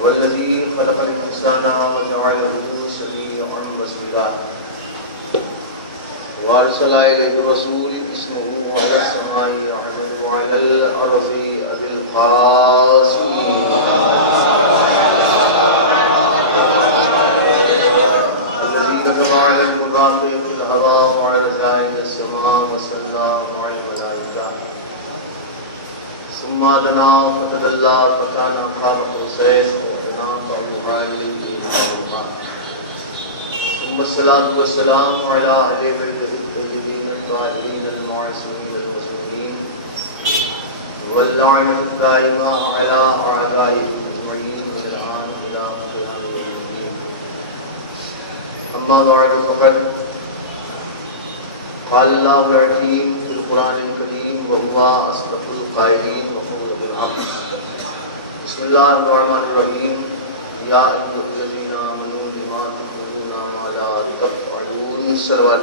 والذي خلق الإنسان وجعله سميعا بصيرا وأرسل إليه الرسول اسمه على السماء يعمل وعلى الأرض أذي الخاسئين الذي كتب على المراق في الهواء وعلى زائن السماء وسلم على الملائكة ثم دنا فتدلى فكان قاب قوسين ثم الصلاة والسلام على أهل بيته الطيبين الطاهرين المعصومين المسلمين واللعنة الدائمة على أعدائه أجمعين من الآن إلى قيام يوم الدين. أما بعد فقد قال الله الحكيم في القرآن الكريم وهو أصدق القائلين وقوله الحق. بسم الله الرحمن الرحيم. يا أيها الذين آمنوا لما تقولون ما لا تفعلون. صلوات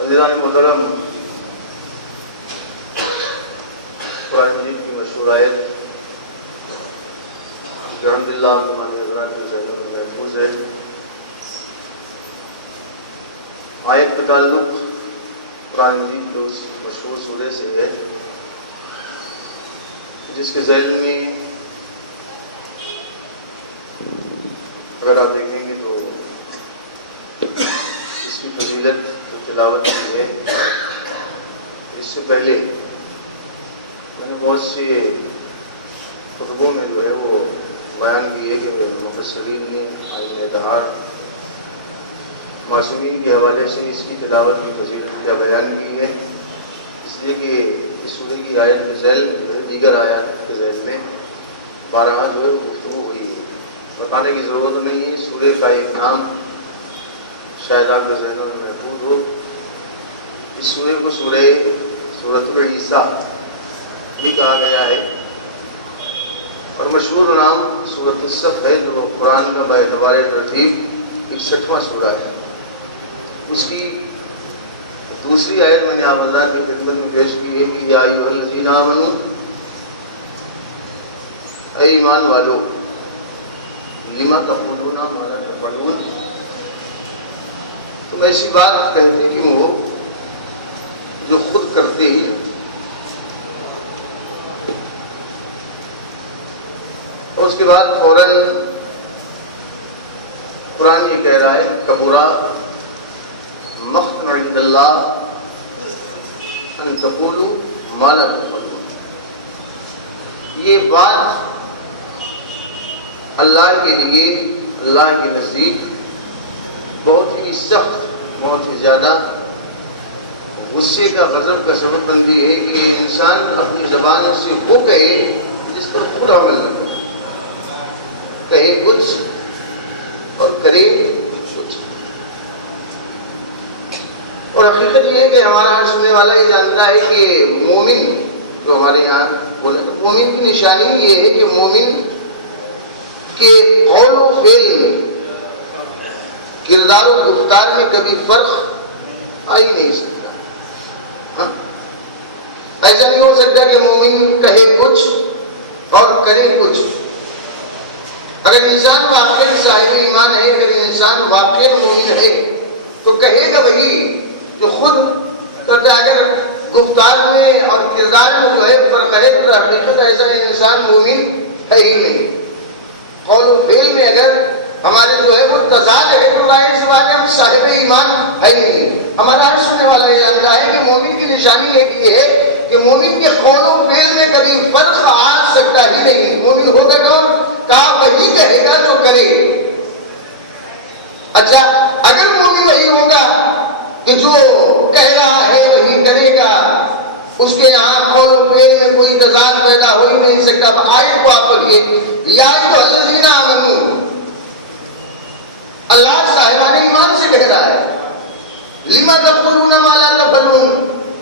عزیزان محترم، قرآن مجید کی مشہور آیت جو الحمدللہ تمام حضرات کے ذہنوں میں محفوظ ہے، آیت کا تعلق قرآن مجید کے اس مشہور سورے سے ہے جس کے ذیل میں اگر آپ دیکھیں گے تو اس کی فضیلت جو تلاوت کی ہے، اس سے پہلے میں نے بہت سے خطبوں میں جو ہے وہ بیان کی ہے کہ مفسرین نے آئین اتحاد معصومین کے حوالے سے اس کی تلاوت کی فضیلت کا بیان کی ہے، اس لیے کہ اس سورے کی آیت کے ذیل جو ہے دیگر آیات کے ذیل میں بارہا جو ہے گفتگو ہوئی ہے۔ بتانے کی ضرورت نہیں ہے، سورے کا ایک نام شاید آپ کے ذہنوں میں محفوظ ہو۔ اس سورے کو سورۃ العیسیٰ بھی کہا گیا ہے، اور مشہور نام سورۃ الصف ہے جو قرآن کا باعتبار ترتیب 61واں سورہ ہے۔ اس کی دوسری آیت میں نے آپ حضرات کی خدمت میں پیش کی ہے کہ یا ایھا الذین آمنوا، اے ایمان والو، لما تقولون ما لا تفعلون، تم ایسی بات کہتے کیوں ہو جو خود کرتے ہی نہیں۔ اور اس کے بعد فوراً قرآن یہ کہہ رہا ہے کبرا مقتا عند اللہ ان تقولوا ما لا تفعلون، یہ بات اللہ کے لیے، اللہ کے نزدیک بہت ہی سخت، بہت ہی زیادہ غصے کا، غضب کا سبب بنتی ہے کہ انسان اپنی زبان سے وہ کہے جس پر خود عمل نہ کرے، کہے کچھ اور کرے کچھ۔ اور حقیقت یہ ہے کہ ہمارا ہر سننے والا یہ جانتا ہے کہ مومن جو ہمارے یہاں بولے، مومن کی نشانی یہ ہے کہ مومن کے قول و فعل میں، کردار و گفتار میں کبھی فرق آ ہی نہیں سکتا۔ ایسا نہیں ہو سکتا کہ مومن کہے کچھ اور کرے کچھ۔ اگر انسان واقعی صاحب ایمان ہے، اگر انسان واقعی مومن ہے تو کہے گا وہی جو خود کرتا ہے۔ اگر گفتار میں اور کردار میں جو ہے فرق ہے تو حقیقت ایسا انسان مومن ہے ہی نہیں۔ قول و فعل میں اگر ہمارے جو ہے وہ تضاد ہے تو ظاہر سی بات ہے ہم صاحب ایمان ہے ہی نہیں۔ ہمارا ہر سننے والا یہ جانتا ہے کہ مومن کی نشانی ایک یہ ہے کہ مومن کے قول و فعل میں کبھی فرق آ سکتا ہی نہیں۔ مومن ہوگا کون؟ کہا وہی کہے گا جو کرے۔ اچھا، اگر مومن وہی ہوگا کہ جو کہہ رہا ہے وہی کرے گا، اس کے یہاں قول و فعل میں کوئی تضاد پیدا ہو ہی نہیں سکتا. آیت کو آپ پڑھیے, یا ایھا الذین آمنوا, اللہ صاحبان ایمان سے کہہ رہا ہے, لما تقولون ما لا تفعلون,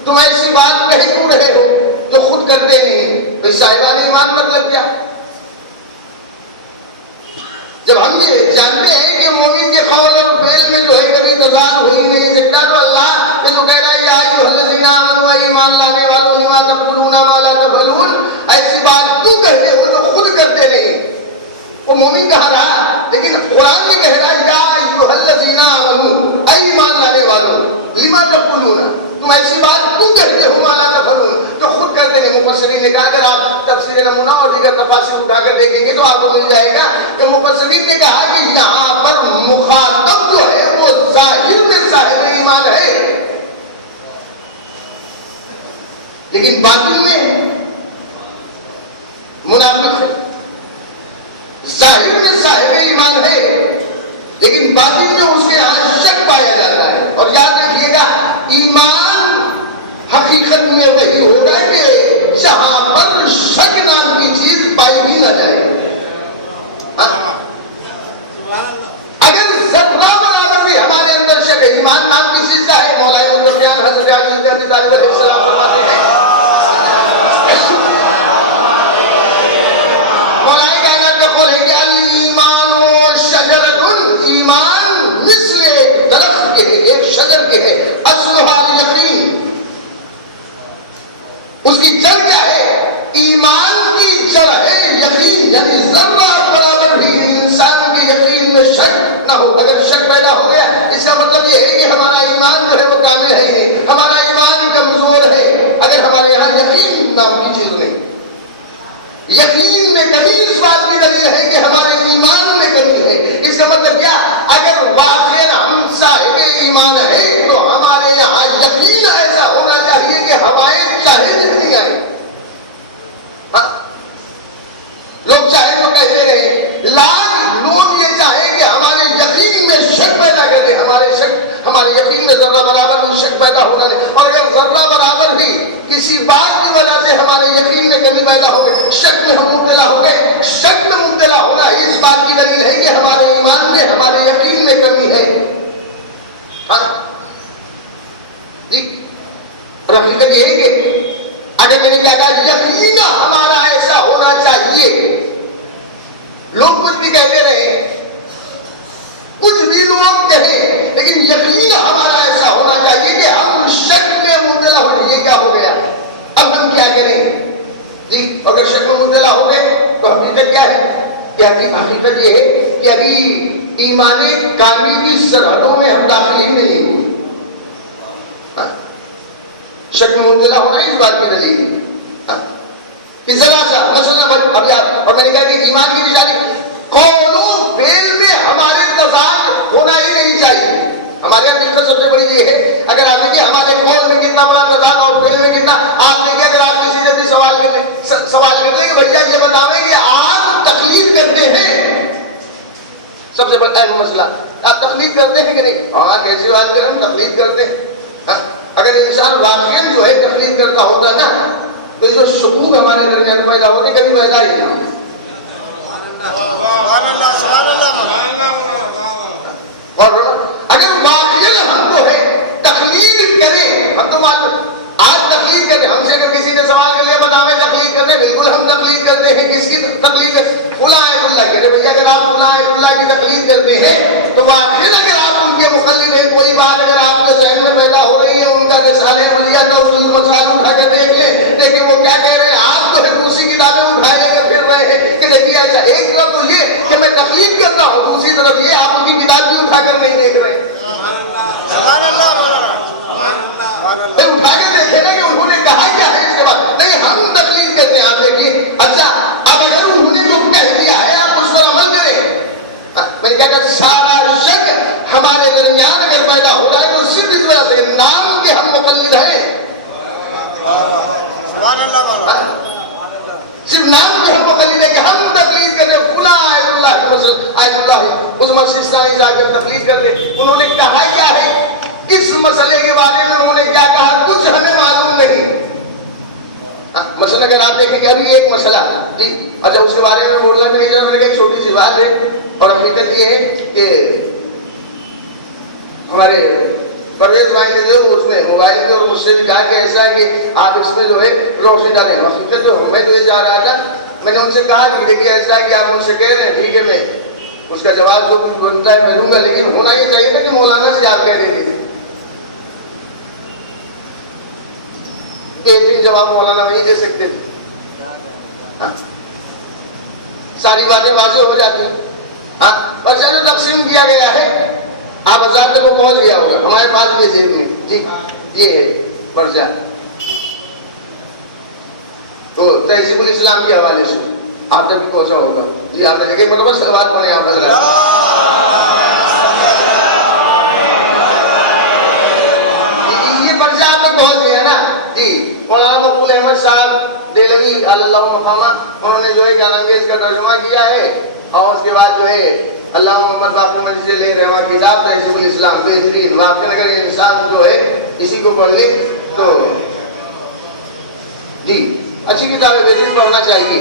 تم ایسی بات کہہ کیوں رہے ہو جو خود کرتے نہیں. تو صاحبان ایمان مطلب کیا؟ جب ہم یہ جانتے ہیں کہ مومن کے قول اور فعل میں جو ہے کبھی تضاد ہو ہی نہیں سکتا, تو اللہ یہ تو کہہ رہا ہے یا ایھا الذین آمنوا, ایمان لانے والوں, لما تقولون ما لا تفعلون, ایسی بات کیوں کہتے ہو جو خود کرتے نہیں. وہ مومن کہا رہا, لیکن قرآن میں کہہ رہا ہے یا ایھا الذین آمنوا, اے ایمان لانے والوں, لما تقولون, تم ایسی بات کیوں کہتے ہو ما لا تفعلون, جو خود کرتے ہیں. مفسرین نے کہا, اگر آپ تفسیر نمونہ اور دیگر تفاسیر اٹھا کر دیکھیں گے تو آپ کو مل جائے گا کہ مفسرین نے کہا کہ یہاں پر مخاطب جو ہے وہ ظاہر میں صاحب ایمان ہے, لیکن باطن میں منافق ہے. ظاہر میں صاحب ایمان ہے, لیکن باطن میں اس کے یہاں شک پایا جاتا ہے. اور یاد رکھیے گا, ایمان حقیقت میں وہی ہوگا کہ جہاں پر شک نام کی چیز پائی بھی نہ جائے. اگر ذرہ برابر بھی ہمارے اندر شک ہے, ایمان نام کی چیز کا ہے. مولا متقیان حضرت علی بن ابی طالب علیہ السلام فرماتے ہیں, مولا کائنات کا قول ہے کہ الایمان شجرۃ, ایمان مثل ایک درخت کے ہے, ایک شجر کے ہے, اصلھا الیقین, اس کی جڑ کیا ہے؟ ایمان کی جڑ ہے یقین. یعنی ذرہ برابر بھی انسان کے یقین میں شک نہ ہو. اگر شک پیدا ہو گیا, اس کا مطلب یہ ہے کہ ہمارا ایمان جو ہے وہ کامل ہے ہی نہیں, ہمارا ایمان کمزور ہے. اگر ہمارے یہاں یقین نام کی چیز نہیں, یقین میں کمی, اس بات کی دلیل ہے کہ ہمارے ایمان میں کمی ہے. اس کا مطلب کیا؟ اگر واقعی ہم صاحب ایمان ہے تو ہمارے یہاں یقین ایسا ہونا چاہیے کہ ہمارے چاہے جتنی آئے. لوگ چاہے تو کہتے رہے, لوگ یہ چاہے کہ ہمارے یقین میں شک پیدا کر دے, ہمارے یقین میں ذرہ برابر بھی شک پیدا ہونا نہیں. اور اگر ذرہ برابر بھی کسی بات کی وجہ سے ہمارے یقین میں کمی پیدا ہو گئی, شک میں ہم مبتلا ہو گئے, شک میں مبتلا ہونا اس بات کی دلیل ہے کہ ہمارے ایمان میں, ہمارے یقین میں کمی ہے. اور حقیقت یہ ہے کہ اگر میں نے کیا کہا, یقین ہمارا ایسا ہونا چاہیے. لوگ کچھ بھی کہتے رہے, کچھ بھی لوگ کہیں, لیکن یقین ہمارا ایسا ہونا چاہیے کہ ہم شک میں مبتلا ہو جائیں. یہ کیا ہو گیا, اب ہم کیا کریں جی؟ اگر شک میں مبتلا ہو گئے تو حقیقت کیا ہے؟ کہ حقیقت یہ ہے کہ ابھی ایمان کامل کی سرحدوں میں ہم داخل ہی نہیں ہوئے. شک میں مبتلا ہونا اس بات کی دلیل ہے کہ ذرا سا مثلا ابھی آپ, اور میں نے کہا کہ ایمان کی نشانی قول و فعل میں ہمارے تضاد ہونا ہی نہیں چاہیے. ہمارے یہاں دقت سب سے بڑی یہ ہے, اگر آپ دیکھیں ہمارے قول میں کتنا بڑا تضاد اور فعل میں کتنا. آپ دیکھیں اگر آپ کسی سے بھی سوال کرتے ہیں کہ بھیا یہ بتاویں کہ آپ تقلید کرتے ہیں, سب سے بڑا مسئلہ, آپ تقلید کرتے ہیں کہ نہیں؟ ہاں, کیسی بات کریں, ہم تقلید کرتے ہیں. اگر انسان واقعاً جو ہے تقلید کرتا ہوتا نا, تو جو شکوک ہمارے درمیان پیدا ہوتے کبھی پیدا ہی نہ. اور اگر واقعاً ہم جو ہے تقلید کریں, ہم تو آج تقلید کرتے, ہم سے اگر کسی نے سوال کر لیا بتاویں تقلید کرتے, بالکل ہم تقلید کرتے ہیں. کس کی تقلید؟ فلاں آیت اللہ کی. بھیا اگر آپ فلاں آیت اللہ کی تقلید کرتے ہیں تو واقعاً اگر آپ ان کے مقلد ہیں, کوئی بات اگر آپ کے ذہن میں پیدا ہو رہی ہے, ان کا رسالہ ملیہ کا اصول مسائل اٹھا کر دیکھ لیں, دیکھیں وہ کیا کہہ رہے ہیں. آپ جو ہے دوسری کتابیں اٹھائے لے کر پھر رہے ہیں کہ دیکھیے ایسا. ایک طرف تو یہ کہ میں تقلید کرتا ہوں, دوسری طرف یہ آپ ان کی کتاب بھی اٹھا کر نہیں دیکھ رہے. اٹھا کے دیکھے نا کہ انہوں نے کہا کیا ہے اس کے بعد. نہیں, ہم تقلید کرتے ہیں. آپ دیکھیے, اچھا اب اگر انہوں نے جو کہہ دیا ہے آپ اس پر عمل کریں. میں نے کہا کہ سارا شک ہمارے درمیان اگر پیدا ہو رہا ہے تو صرف اس وجہ سے نام کے ہم مقلد ہیں. صرف نام کے ہم مقلد ہیں کہ ہم تقلید کرتے ہیں. فلاں آیت اللہ اس مسجد سے جا کر تقلید کرتے. انہوں نے کہا کیا ہے, کس مسئلے کے بارے میں انہوں نے کیا کہا, کچھ ہمیں معلوم نہیں. مثلا اگر آپ دیکھیں کہ ابھی ایک مسئلہ جی اچھا اس کے بارے میں بولنا بھی نہیں چاہتا، میں نے کہا ایک چھوٹی سی بات ہے اور حقیقت یہ ہے کہ ہمارے پرویز بھائی نے جو اس میں موبائل کے اور مجھ سے بھی کہا کہ ایسا ہے کہ آپ اس میں جو ہے روشنی ڈالیں، حقیقت جو میں تو یہ چاہ رہا تھا، میں نے ان سے کہا کہ دیکھیے ایسا ہے کہ آپ مجھ سے کہہ رہے ہیں ٹھیک ہے میں اس کا جواب جو کچھ بنتا ہے میں دوں گا، لیکن ہونا یہ چاہیے تھا کہ مولانا سے آپ کہہ دیتے تھے، بہترین جواب مولانا وہی دے سکتے تھے، ساری باتیں واضح ہو جاتی، پرچہ جو تقسیم کیا گیا ہے آپ حضرات تک کو پہنچ گیا ہوگا، ہمارے پاس بھی ذہن میں جی یہ ہے پرچہ تو تہذیب الاسلام کے حوالے سے آپ تک بھی پہنچا ہوگا جی، آپ نے دیکھے مطلب سلوات پڑھیں آپ حضرات، یہ پرچہ آپ تک پہنچ گیا نا جی۔ مولانا مقبول احمد صاحب دہلوی اللہ مقامہ انہوں نے جو ہے کیا نام ہے اس کا ترجمہ کیا ہے اور اس کے بعد جو ہے اللہ محمد باقر مجلس سے لے رہے ہیں کتاب تہذیب الاسلام بہترین، واقعی اگر انسان جو ہے اسی کو پڑھ لے تو جی اچھی کتاب ہے، بہترین پڑھنا چاہیے۔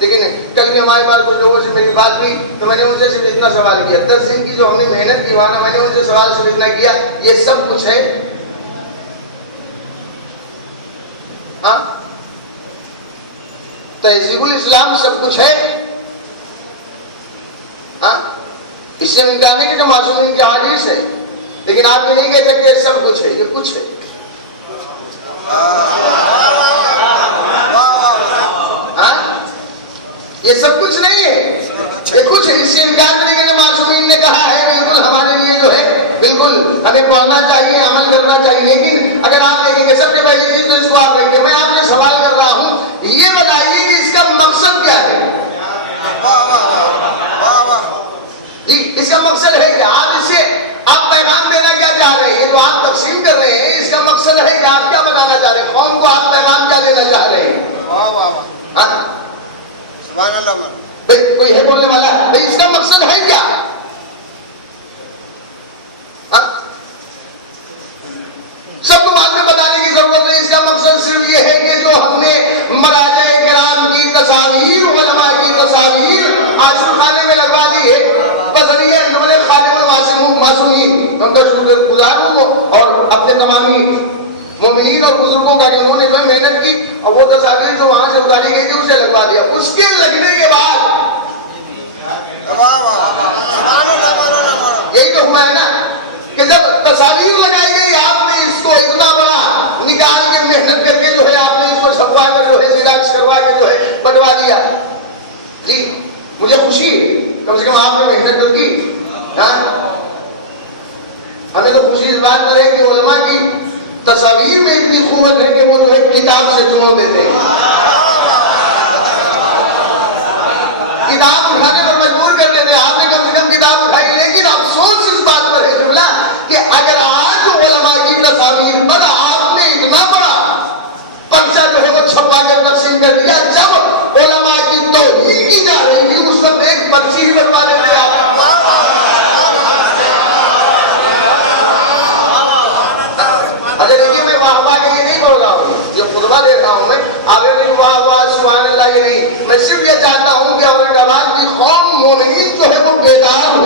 لیکن کل بھی ہمارے پاس کچھ لوگوں سے میری بات ہوئی تو میں نے ان سے صرف اتنا سوال کیا، 10 دن کی جو ہم نے محنت کی وہاں میں نے ان سے سوال صرف اتنا کیا یہ سب کچھ ہے؟ ہاں تہذیب الاسلام سب کچھ ہے؟ ہاں اس سے انکار نہیں کہ جو معصومین کی حدیث ہے، لیکن آپ یہ نہیں کہہ سکتے سب کچھ ہے، یہ کچھ ہے۔ ہاں یہ سب کچھ نہیں ہے، یہ کچھ ہے، اس سے انکار نہیں کہ جو معصومین نے کہا ہے بالکل ہمارے لیے جو ہے بالکل ہمیں پڑھنا چاہیے، عمل کرنا چاہیے، لیکن اگر آپ دیکھیں گے سب سے پہلی چیز تو اس کو آپ رکھیں، میں آپ سے سوال کر رہا ہوں یہ بتائیے کہ اس کا مقصد کیا ہے؟ جی اس کا مقصد ہے کہ آپ اس سے آپ پیغام دینا کیا چاہ رہے ہیں؟ یہ تو آپ تقسیم کر رہے ہیں، اس کا مقصد ہے کہ آپ کیا بتانا چاہ رہے ہیں؟ قوم کو آپ پیغام کیا دینا چاہ رہے ہیں؟ کوئی ہے بولنے والا بھائی اس کا مقصد ہے کیا؟ سب کو بعد میں بتانے کی ضرورت نہیں، اس کا مقصد صرف یہ ہے کہ جو ہم نے مراجع کرام کی تصاویر، علماء کی تصاویر عاشور خانے میں لگوا دی ہے بذریعہ انہوں خادم المعصومین، ان کا شکر گزار ہوں اور اپنے تمامی مومنین اور بزرگوں کا کہ انہوں نے جو محنت کی اور وہ تصاویر جو وہاں سے اتاری گئی تھی اسے لگوا دیا۔ اس کے لگنے کے بعد یہی تو ہوا ہے نا کہ جب تصاویر لگائی گئی آپ نے اس کو اتنا بڑا نکال کے محنت کر کے جو ہے آپ نے اس کو چھپوا کر جو ہے زیراکس کروا کے جو ہے بنوا دیا جی، مجھے خوشی ہے کم سے کم آپ نے محنت تو کی۔ ہمیں تو خوشی اس بات پر ہے کہ علماء کی تصاویر میں اتنی قوت ہے کہ وہ جو ہے کتاب سے چون دیتے ہیں، کتاب اٹھانے پر مجبور کر دیتے ہیں، آپ نے کم سے کم کتاب اٹھائی۔ لیکن افسوس اس بات پر ہے جملہ کہ اگر آج علماء کی تصاویر پر آپ نے اتنا بڑا پرچہ جو ہے وہ چھپا کر تقسیم کر دیا، جب علماء کی توہین کی جا رہی تھی اس وقت ایک پرچی ہی بنوا دیتے آپ۔ اگر دیکھیے میں واہ واہ کے لیے نہیں بول رہا ہوں، جو خطبہ دے رہا ہوں میں آگے نہیں واہ واہ سبحان اللہ یہ نہیں، میں صرف یہ چاہتا ہوں کہ اورنگ آباد کی قوم مومنین جو ہے وہ بیدار ہوں۔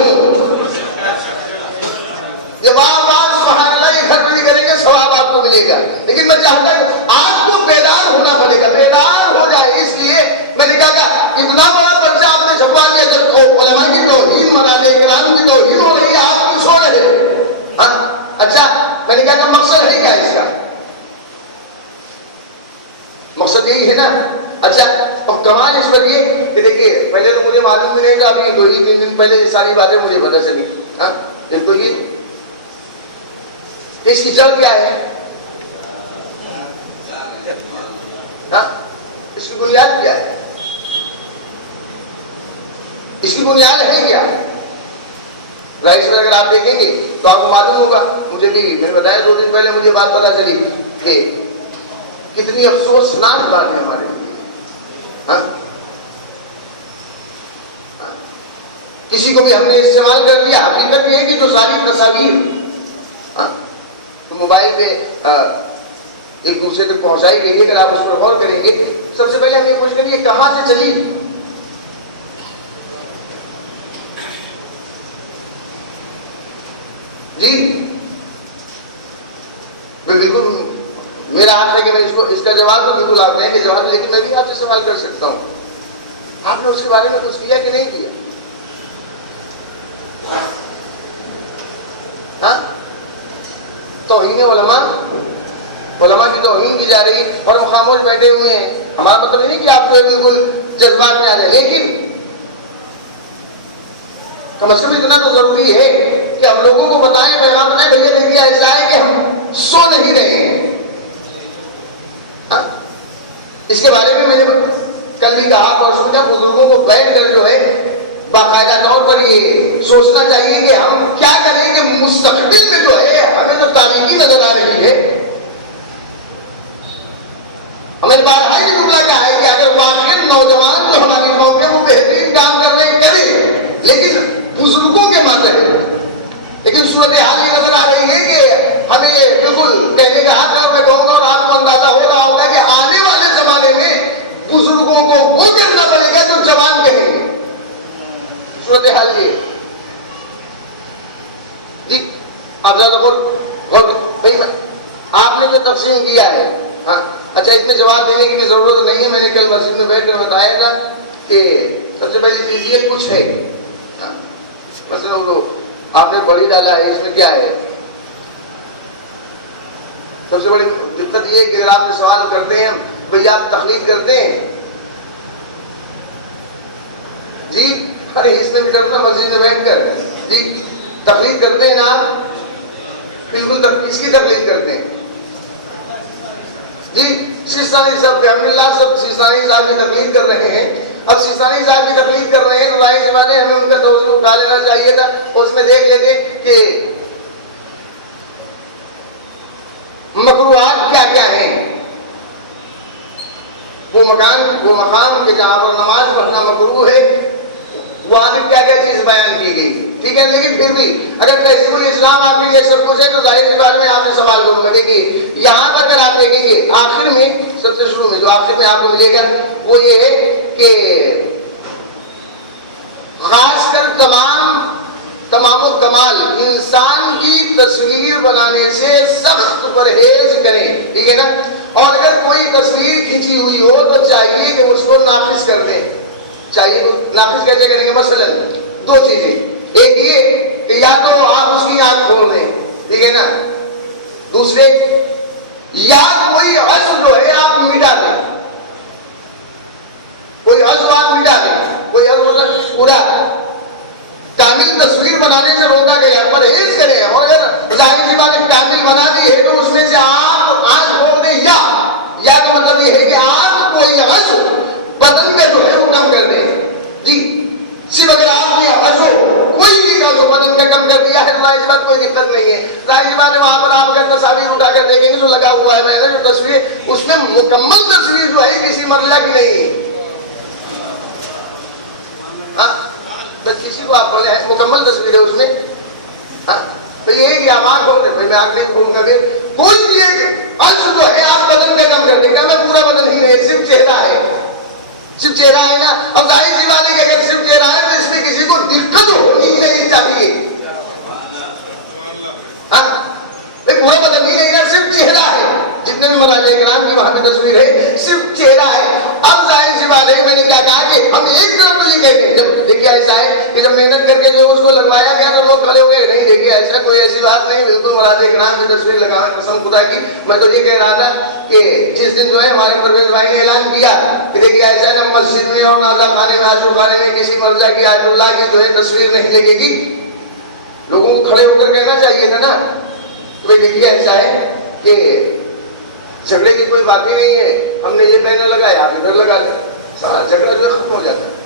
یہ واہ واہ سبحان اللہ یہ گھر میں کریں گے ثواب آپ کو ملے گا، لیکن میں چاہتا ہوں آپ کو بیدار ہونا پڑے گا، بیدار ہو جائے۔ اس لیے میں نے کہا کہ اتنا بڑا پرچہ آپ نے چھپوا دیا، جب علماء کی توہین مراجع کرام کی توہین ہو رہی ہے آپ کیوں سو رہے ہیں؟ اچھا میں نے کہا کہ مقصد ہے کیا اس کا؟ مقصد یہی ہے نا۔ اچھا اب کمال اس پر یہ کہ دیکھیے پہلے تو مجھے معلوم بھی نہیں تھا، ابھی 2-3 دن پہلے یہ ساری باتیں مجھے پتہ چلی۔ ایک تو یہ اس کی جڑ کیا ہے، اس کی بنیاد کیا ہے، اس کی بنیاد ہے کیا؟ رائس میں اگر آپ دیکھیں گے تو آپ کو معلوم ہوگا، مجھے بھی میں نے بتایا 2 دن پہلے مجھے بات پتہ چلی کہ کتنی افسوسناک بات ہے ہمارے لیے۔ کسی کو بھی ہم نے استعمال کر دیا، حقیقت یہ ہے کہ جو ساری تصاویر موبائل پہ ایک دوسرے تک پہنچائی گئی ہے، اگر آپ اس پر غور کریں گے سب سے پہلے ہم یہ پوچھ کریں یہ کہاں سے چلی؟ جی میں بالکل، میرا حق ہے کہ میں اس کا جواب تو بالکل آپ دیں گے جواب، لیکن میں بھی آپ سے سوال کر سکتا ہوں، آپ نے اس کے بارے میں کچھ کیا کہ نہیں کیا؟ ہاں، توہین علماء کی توہین کی جا رہی اور ہم خاموش بیٹھے ہوئے ہیں. ہمارا مطلب نہیں کہ آپ کو بالکل جذبات میں آ جائے، لیکن کم از کم اتنا تو ضروری ہے کہ ہم لوگوں کو بتائیں، پیغام بتائیں، بھیا دیکھیے ایسا ہے کہ ہم سو نہیں رہے ہیں. اس کے بارے میں میں نے کل بھی کہا، پرسوں کا بزرگوں کو بیٹھ کر جو ہے باقاعدہ طور پر یہ سوچنا چاہیے کہ ہم کیا کریں کہ مستقبل میں جو ہے ہمیں جو تاریخی نظر آ رہی ہے، ہمیں بات ہے کہ جملہ کیا ہے کہ اگر واقعی نوجوان جو ہماری قوم کے وہ بہترین کام کر رہے ہیں کریں، لیکن بزرگوں کے ماتحت، لیکن صورتحال یہ نظر آ رہی ہے کہ ہمیں یہ بالکل کہنے کا حق ہے، اور میں کہوں گا اور آپ کو اندازہ ہو رہا ہوگا کہ آنے والے زمانے میں بزرگوں کو وہ کرنا پڑے گا جو جوان کہیں گے. صورتحال یہ جی آپ زیادہ غور بھائی آپ نے جو تقسیم کیا ہے، ہاں اچھا اس میں جواب دینے کی بھی ضرورت نہیں ہے. میں نے کل مسجد میں بیٹھ کر بتایا تھا کہ سب سے پہلی چیز یہ کچھ ہے، مثلا وہ آپ نے بڑی ڈالا ہے، اس میں کیا ہے؟ سب سے بڑی دقت یہ ہے کہ اگر آپ سے سوال کرتے ہیں بھئی آپ تقلید کرتے ہیں جی، ارے اس میں بھی ڈرنا مسجد میں بیٹھ کر جی تقلید کرتے ہیں نا آپ، بالکل کس کی تقلید کرتے ہیں جی؟ سیستانی صاحب الحمدللہ سب سیستانی صاحب کی تقلید کر رہے ہیں. اب سیستانی صاحب کی تقلید کر رہے ہیں تو ظاہر سی بات ہے ہمیں ان کا توجہ اٹھا لینا چاہیے تھا، اور اس میں دیکھ لیتے کہ مکروہات کیا کیا ہیں. وہ مقام کہ جہاں پر نماز پڑھنا مکروہ ہے، وہاں سے کیا کیا چیز بیان کی گئی، ٹھیک ہے. لیکن پھر بھی اگر تہذیب الاسلام آپ کے لیے سب کچھ ہے تو ظاہر سی بات میں آپ سے سوال کروں گا. دیکھیے یہاں پر اگر آپ دیکھیں گے آخر میں، سب سے شروع میں جو آخر میں آپ کو ملے گا وہ یہ ہے کہ خاص کر تمام و کمال انسان کی تصویر بنانے سے سخت پرہیز کریں، ٹھیک ہے نا. اور اگر کوئی تصویر کھینچی ہوئی ہو تو چاہیے کہ اس کو ناقص کر دیں. چاہیے ناقص کیسے کریں گے؟ مثلا دو چیزیں، ایک یہ کہ یا تو آپ اس کی آنکھ کھول دیں، ٹھیک ہے نا. دوسرے یا کوئی عضو جو ہے آپ مٹا دیں، کوئی عضو آپ مٹا دیں، کوئی عضو پورا کامل تصویر بنانے سے روکا گیا، پرہیز کریں. اور اگر ظاہر سی بات کامل بنا دی ہے تو اس میں سے آپ آنکھ کھول دیں، یا کا مطلب یہ ہے کہ آپ کوئی عضو بدن میں جو ہے وہ کم کر دیں جی. صرف اگر آپ نے عضو کوئی بھی عضو بدن کا کم کر دیا ہے تو ظاہر سی بات کوئی دقت نہیں ہے. ظاہر سی بات ہے وہاں پر آپ اگر تصاویر اٹھا کر دیکھیں گے جو لگا ہوا ہے میں نے جو تصویر، اس میں مکمل تصویر جو ہے کسی مرلہ کی نہیں ہے. ہاں بس کسی کو آپ بولے مکمل تصویر ہے اس میں. ہاں تو یہ ہے کہ آپ آنکھ کھول دیں، بھائی میں آنکھ نہیں کھولوں گا. پھر کوئی بھی ایک عضو جو ہے آپ بدن کا کم کر دیں گا، میں پورا بدن ہی نہیں، صرف چہرہ ہے، صرف چہرہ ہے نا. اب ظاہر سی بات ہے کہ اگر صرف چہرہ ہے تو اس میں کسی کو دقت ہونی ہی نہیں چاہیے. ہاں پورا بدن ہی نہیں نا، صرف چہرہ ہے. جتنے بھی مراجع کرام کی وہاں پہ تصویر ہے صرف چہرہ ہے. اب ظاہر سی بات ہے میں نے کیا کہا کہ ہم ایک طرف تو یہ کہتے ہیں، جب دیکھیے ایسا ہے کہ جب محنت کر کے جو اس کو لگوایا گیا تو لوگ کھڑے ہو گئے، نہیں دیکھیے ایسا کوئی ایسی بات نہیں، بالکل مراجع کرام کی تصویر لگانا قسم خدا کی. میں تو یہ کہہ رہا تھا کہ جس دن جو ہے ہمارے پرویز بھائی نے اعلان کیا کہ دیکھیے ایسا ہے مسجد میں اور نازا خانے میں عاشور خانے میں کسی مرزا کی آیت اللہ کی جو ہے تصویر نہیں لگے گی، لوگوں کو کھڑے ہو کر کہنا چاہیے تھا نا. تو دیکھیے ایسا ہے کہ جھگڑے کی کوئی بات ہی نہیں ہے، ہم نے یہ پہنا لگایا آپ ادھر لگا لیں، سارا جھگڑا جو ہے ختم ہو جاتا ہے.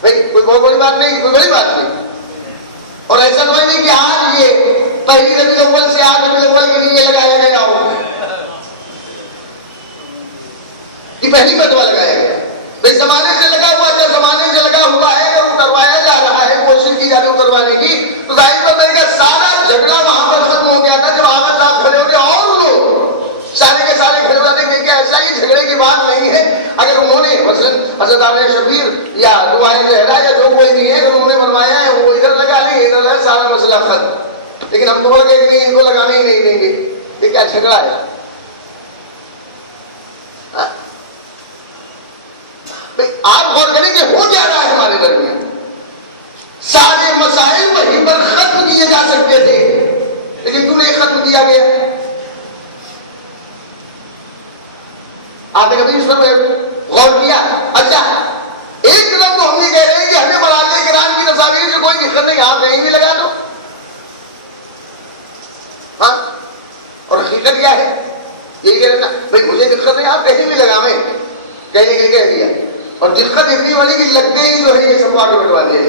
بھائی کوئی بہت بڑی بات نہیں، کوئی بڑی بات نہیں. اور ایسا تو نہیں کہ آج یہ پہلی ربیع الاول سے 8 ربیع الاول کے لیے لگایا گیا ہو کہ پہلی مرتبہ لگایا گیا. بھائی زمانے سے لگا ہوا تھا، زمانے سے لگا ہوا ہے، اگر اتروایا جا رہا ہے، کوشش کی جا رہی اتروانے کی، تو ظاہر بات ہے کہ سارا جھگڑا وہاں پر ختم ہو گیا تھا جب آغاز صاحب کھڑے ہو گئے اور لوگ سارے کے سارے گھر والے دیکھیں کہ ایسا ہی جھگڑے کی بات نہیں ہے. اگر انہوں نے مثلاً حضرت عامر شبیر یا دعائیں زہرا یا جو کوئی بھی ہے اگر انہوں نے بنوایا ہے وہ ادھر لگا لیں ادھر ہے سارا مسئلہ ختم. لیکن ہم تو بول گئے کہ نہیں ان کو لگانے ہی نہیں دیں گے. یہ کیا جھگڑا ہے؟ آپ غور کریں کہ ہو کیا رہا ہے ہمارے درمیان. سارے مسائل وہیں پر ختم کیے جا سکتے تھے لیکن کیوں نہیں ختم کیا گیا؟ آپ نے کبھی اس پر غور کیا؟ اچھا ایک طرف تو ہم یہ کہہ رہے ہیں کہ ہمیں مراتب کرام کی تصاویر سے کوئی دقت نہیں آپ کہیں بھی لگا دو. ہاں اور حقیقت کیا ہے؟ یہی کہہ رہے نا بھائی مجھے دقت نہیں آپ کہیں بھی لگاویں کہنے کے لیے کہہ دیا. اور دقت اتنی بڑی کہ لگتے ہی جو ہے یہ چھپوا کے بٹوا دیا.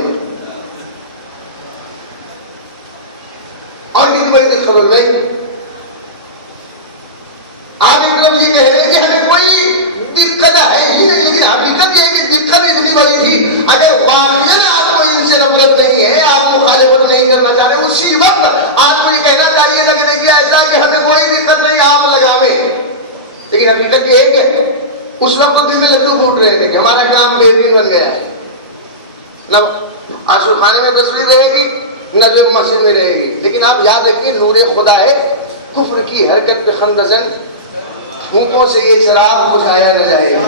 اور کتنی بڑی دقت ہو گئی. آپ ایک طرف یہ کہہ رہے ہیں کہ ہمیں کوئی دقت ہے ہی نہیں لیکن حقیقت یہ ہے کہ دقت اتنی بڑی تھی. اگر واقعاً آپ کو ان سے نفرت نہیں ہے آپ مخالفت نہیں کرنا چاہ رہے اسی وقت آپ کو یہ کہنا چاہیے تھا کہ دیکھیے ایسا کہ ہمیں کوئی دقت نہیں آپ لگاویں. لیکن حقیقت یہ ہے کہ اس وقت تو دل میں لڈو پھوٹ رہے تھے کہ ہمارا کام بہترین بن گیا ہے. نہ عاشور خانے میں تصویر رہے گی نہ جو مسجد میں رہے گی. لیکن آپ یاد رکھیے نور خدا ہے کفر کی حرکت پہ خندزن پھونکوں سے یہ چراغ بجھایا نہ جائے گا.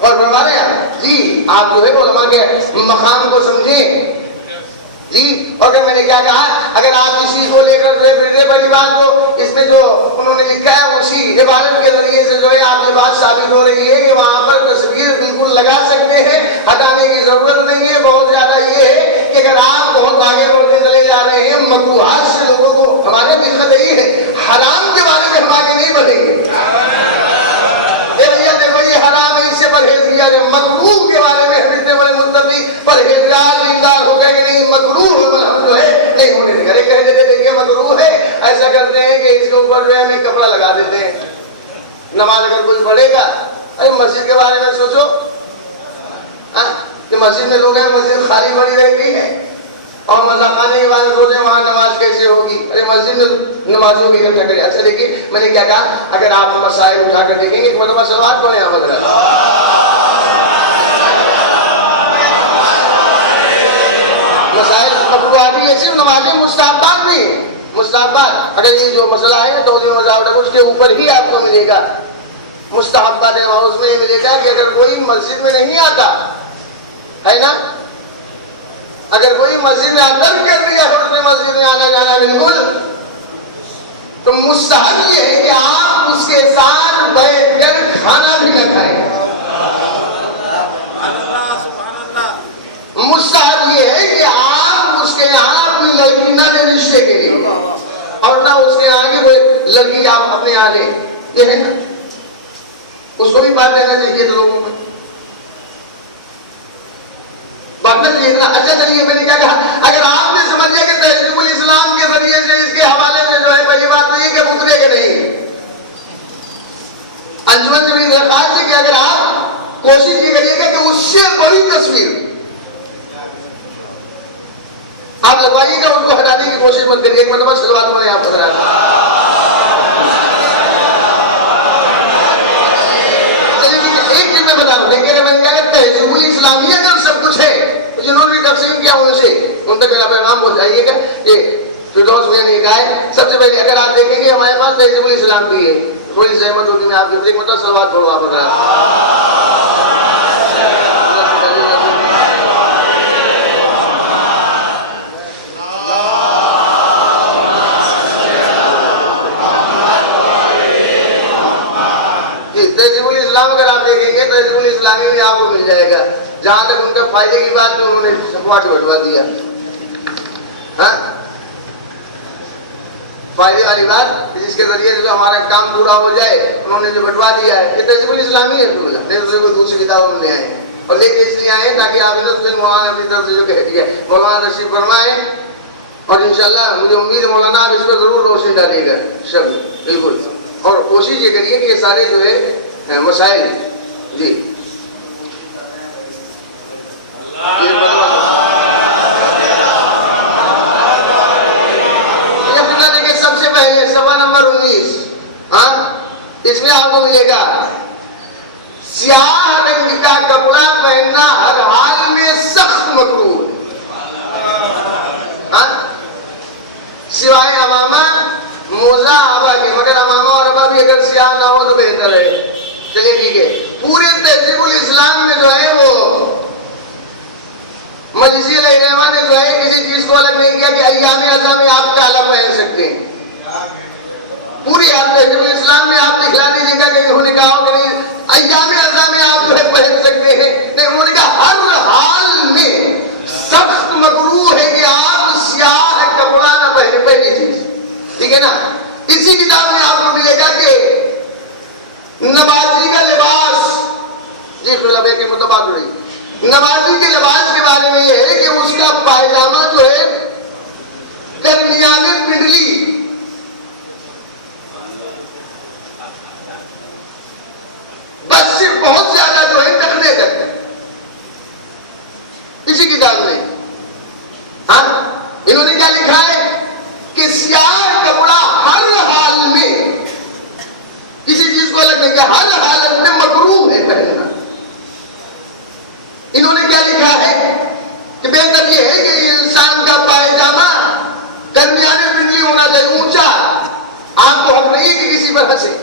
اور فرما رہے ہیں جی آپ جو ہے علماء کے مقام کو سمجھیں جی. اور کہ میں نے کیا کہا اگر آپ اسی کو لے کر پہلی بات کو اس میں جو انہوں نے لکھا ہے اسی عبادت کے ذریعے سے جو ہے آپ یہ بات ثابت ہو رہی ہے کہ وہاں پر تصویر بالکل لگا سکتے ہیں ہٹانے کی ضرورت نہیں ہے. بہت زیادہ یہ ہے کہ اگر آپ بہت آگے بڑھتے چلے جا رہے ہیں مکروہات سے لوگوں کو ہمارے دقت یہی ہے حرام کے بارے میں ہم آگے نہیں بڑھیں گے. دیکھو یہ حرام ہے اس سے پرہیز کیا جائے. مکروہ کے بارے میں ہم اتنے بڑے متقی پرہیزگار دیندار ہو گئے کہ نہیں مکروہ ہم جو ہے نہیں ہونے دیں گے. ارے کہہ دیتے دیکھیے مکروہ ہے ایسا کرتے ہیں کہ اس کے اوپر جو ہے ہم ایک کپڑا لگا دیتے ہیں. نماز اگر کوئی پڑھے گا ارے مسجد کے بارے میں سوچو کہ مسجد میں لوگ ہیں مسجد خالی پڑی رہتی ہے اور مزہ خانے کے بعد سوچیں وہاں نماز کیسے ہوگی. ارے مسجد میں نمازیوں کی کیا کریں. اچھا دیکھیے میں نے کیا کہا اگر آپ مسائل اٹھا کر دیکھیں گے ایک مرتبہ سلوات پڑھیں آپ حضرات. مسائل مکروہات یہ صرف نمازیں مستحبات بھی ہیں. مستحبات اگر یہ جو مسئلہ ہے تو اس کے اوپر ہی آپ کو ملے گا مستحبات ہے. اس میں یہ ملے گا کہ اگر کوئی مسجد میں نہیں آتا ہے نا اگر کوئی مسجد میں اندر کر دیا ہے اس میں مسجد میں آنا جانا بالکل تو مستحب یہ ہے کہ آپ اس کے ساتھ بیٹھ کر کھانا بھی نہ کھائیں. مستحب یہ ہے کہ آپ اس کے یہاں اپنی لڑکی نہ لیں رشتے کے لیے اور نہ اس کے یہاں کی کوئی لڑکی آپ اپنے یہاں لیں. یہ ہے نا اس کو بھی بات دینا چاہیے تھا لوگوں میں بات چاہیے تھا. اچھا چلیے میں نے کیا کہا اگر آپ نے سمجھ لیا کہ تہذیب الاسلام کے ذریعے سے اس کے حوالے سے جو ہے پہلی بات تو یہ کہ اترے کہ نہیں انجمن سے بھی درخواست ہے کہ اگر آپ کوشش یہ کریے گا کہ اس سے بڑی تصویر آپ لگوائیے گا ان کو ہٹانے کی کوشش مت کریے. ایک مرتبہ سلوات پڑھیں آپ حضرات. چلیے ایک چیز میں بتا دوں دیکھیے میں نے کہا کہ تہذیب الاسلامی اگر سب کچھ ہے جنہوں نے تقسیم کیا ان سے ان تک میرا پیغام پہنچائیے گا. یہ فردوس میں نے کہا ہے سب سے پہلے اگر آپ دیکھیں گے ہمارے پاس تہذیب الاسلام بھی ہے تھوڑی زحمت ہوگی میں آپ کے ایک مطلب سلوات پڑھوں آپ حضرات. تہذیب الاسلام اگر آپ دیکھیں گے تہذیب الاسلامی میں آپ کو مل جائے گا. جہاں تک ان کے فائدے کی بات میں انہوں نے چھپوا کے بٹوا دیا فائدے والی بات جس کے ذریعے سے ہمارا کام پورا ہو جائے انہوں نے جو بٹوا دیا ہے. یہ تہذیب الاسلامی ہے نہیں دوسرے کوئی دوسری کتابوں میں لے آئے اور لے کے اس لیے آئے تاکہ آپ مولانا اپنی طرف سے جو کہتی ہے مولانا تشریف فرمائے اور انشاءاللہ مجھے امید ہے مولانا آپ اس پر ضرور روشنی ڈالیے گا شب بالکل. اور کوشش یہ کریے کہ یہ سارے جو ہے مسائل جی ہے صفحہ نمبر 19. ہاں اس میں آپ کو ملے گا سیاہ رنگ کا کپڑا پہننا ہر حال میں سخت مکروہ ہے. سوائے امامہ موزہ آبا کے، مگر امامہ اور ابا بھی اگر سیاہ نہ ہو تو بہتر ہے. چلیے ٹھیک ہے. پورے تہذیب الاسلام میں جو ہے وہ مجلسی علیہ الرحمہ نے جو ہے کسی چیز کو الگ نہیں کیا کہ ایام اعظم میں آپ کالا پہن سکتے ہیں. پوری تہذیب الاسلام میں آپ دکھلا دیجیے گا کہ انہوں نے کہا ہو کہ نہیں ایام اعظم میں آپ جو ہے پہن سکتے ہیں. نہیں، انہوں نے کہا ہر حال میں سخت مکروہ ہے کہ آپ سیاہ کپڑا نہ پہنے. پہلی چیز ٹھیک ہے نا. اسی کتاب میں آپ کو ملے گا کہ نباتی کا لباس، جی خلبے کے متبادل رہی، نباتی کے لباس کے بارے میں یہ ہے کہ اس کا پائجامہ جو ہے درمیانے پنڈلی، بس صرف بہت زیادہ جو ہے ٹکنے تک. اسی کتاب میں ہاں انہوں نے کیا لکھا ہے کہ سیاہ کپڑا ہر حال میں، کسی چیز کو الگ نہیں کیا، ہر حالت میں مکروہ ہے پہننا. انہوں نے کیا لکھا ہے کہ بہتر یہ ہے کہ انسان کا پائجامہ درمیانے پنڈلی ہونا چاہیے، اونچا. آپ کو حق نہیں ہے کہ کسی پر ہنسے.